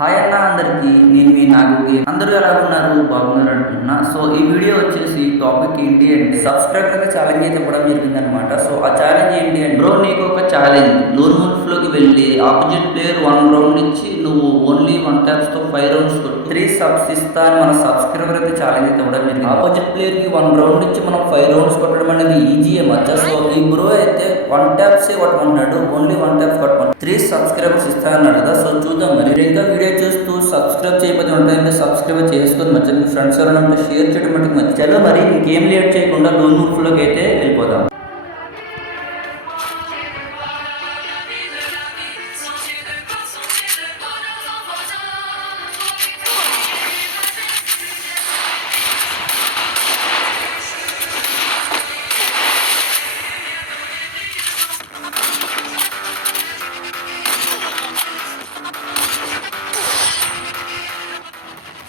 హాయ్ అన్న అందరికి నేను మీ నాగుకి అందరూ ఎలా ఉన్నారు బాగున్నారు అనుకుంటున్నా. సో ఈ వీడియో వచ్చేసి టాపిక్ ఏంటి అంటే సబ్స్క్రైబర్ ఛాలెంజ్ అయితే ఇవ్వడం జరిగింది అనమాట. సో ఆ ఛాలెంజ్ ఏంటి అంటే బ్రో నీకు ఒక ఛాలెంజ్ లోన్ వుల్ఫ్ లోకి వెళ్ళి ఆపోజిట్ ప్లేయర్ 1 రౌండ్ ఇచ్చి నువ్వు ఓన్లీ 1 ట్యాప్స్ తో 5 రౌండ్స్ కొట్టు 3 సబ్స్ ఇస్తా అని మన సబ్స్క్రైబర్ అయితే ఛాలెంజ్ అయితే ఇవ్వడం జరిగింది. ఆపోజిట్ ప్లేయర్ కి 1 రౌండ్ ఇచ్చి మనం 5 రౌండ్స్ కొట్టడం అనేది ఈజీ మధ్య. సో ఈ బ్రో అయితే 1 ట్యాప్స్ కొట్టమన్నాడు, ఓన్లీ 1 ట్యాప్స్ కొట్టమన్నాడు. 3 సబ్స్క్రైబర్స్ ఇస్తా అన్నాడు కదా. సో చూద్దాం మరి. ఇంకా వీడియో చూస్తూ సబ్స్క్రైబ్ చేయకపోతే ఉంటాయంటే సబ్స్క్రైబ్ చేసుకొని మధ్య మీ ఫ్రెండ్స్ ఎవరైనా షేర్ చేయడం మటుకు మంచి. చలో మరి ఇంకేం లేట్ చేయకుండా లోన్ వుల్ఫ్లోకి అయితే వెళ్ళిపోదాం.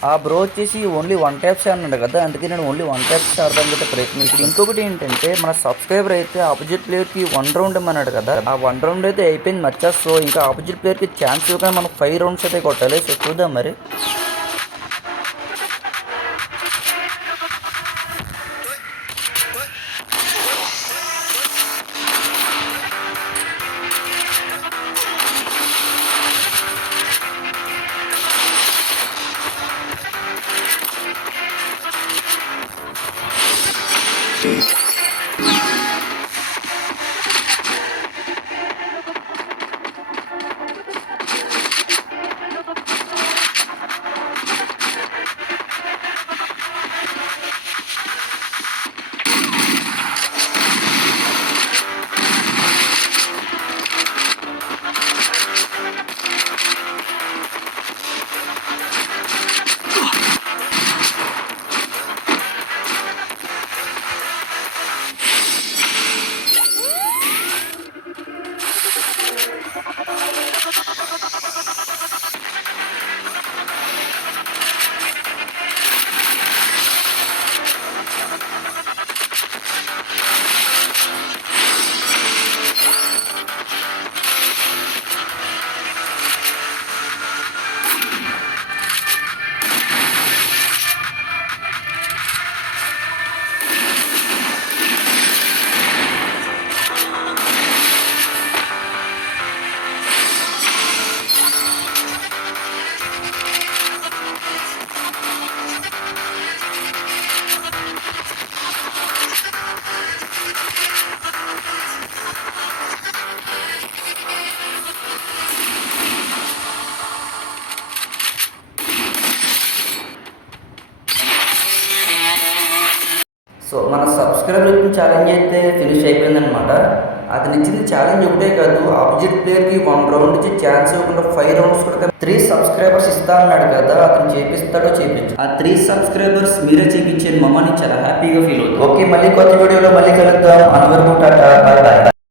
ఆ బ్రో వచ్చేసి ఓన్లీ 1 ట్యాప్స్ అన్నాడు కదా, అందుకే నేను ఓన్లీ 1 ట్యాప్స్ ఆడడానికి అయితే ప్రయత్నించాను. ఇంకొకటి ఏంటంటే మన సబ్స్క్రైబర్ అయితే ఆపోజిట్ ప్లేయర్కి 1 రౌండ్ అన్నాడు కదా, ఆ 1 రౌండ్ అయితే అయిపోయింది మచ్చా. సో ఇంకా ఆపోజిట్ ప్లేయర్కి ఛాన్స్ ఇవ్వగానే మనం 5 రౌండ్స్ అయితే కొట్టాలి. సో చూద్దాం మరి. సో మన సబ్స్క్రైబర్ ఇచ్చిన ఛాలెంజ్ అయితే ఫినిష్ అయిపోయిందనమాట. అతను ఇచ్చింది ఛాలెంజ్ ఒకటే కాదు, ఆపోజిట్ ప్లేయర్కి 1 రౌండ్ ఇచ్చి ఛాన్స్ ఇవ్వకుండా 5 రౌండ్స్ కొడితే 3 సబ్స్క్రైబర్స్ ఇస్తా అన్నాడు కదా, అతను చేపిస్తాడో చేపించు. ఆ 3 సబ్స్క్రైబర్స్ మీరే చేపించండి మమ్మ, నేను చాలా హ్యాపీగా ఫీల్ అవుతుంది. ఓకే, మళ్ళీ కొత్త వీడియోలో మళ్ళీ కలుద్దాం. అందరికీ టాటా, బాయ్ బాయ్.